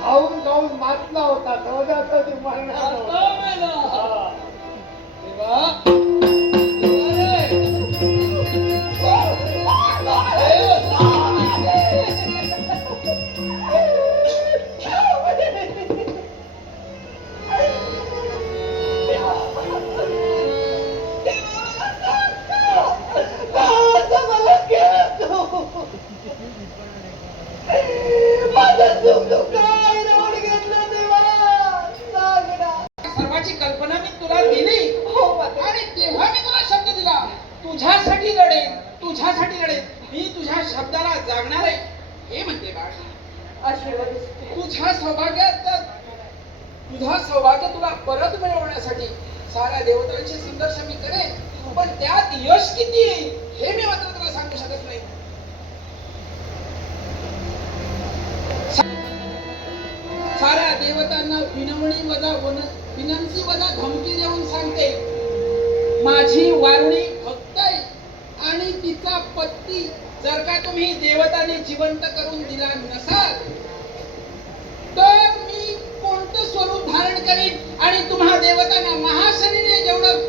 खाऊन खाऊन मातला होता सहजाचा ती मरणार नव्हता. सर्वाची कल्पना मी तुला दिली आणि तेव्हा मी तुला शब्द दिला, तुझ्यासाठी लढेन, तुझ्यासाठी लढेन. मी तुझ्या शब्दाला जागणार आहे हे म्हणते बाळ. तुझा सौभाग्य तुला परत मिळवण्यासाठी साऱ्या देवतांशी संघर्ष मी करेन, पण त्यात यश किती येईल हे मी मात्र तुला सांगू शकत नाही. साऱ्या देवतांना विनंती वजा धमकी देऊन सांगते, माझी वारुणी भक्त आहे आणि तिचा पती जर का तुम्ही देवतांनी जिवंत करून दिला नसाल तर मी कोणतं स्वरूप धारण करीन आणि तुम्हा देवतांना महाशनीने जेवढं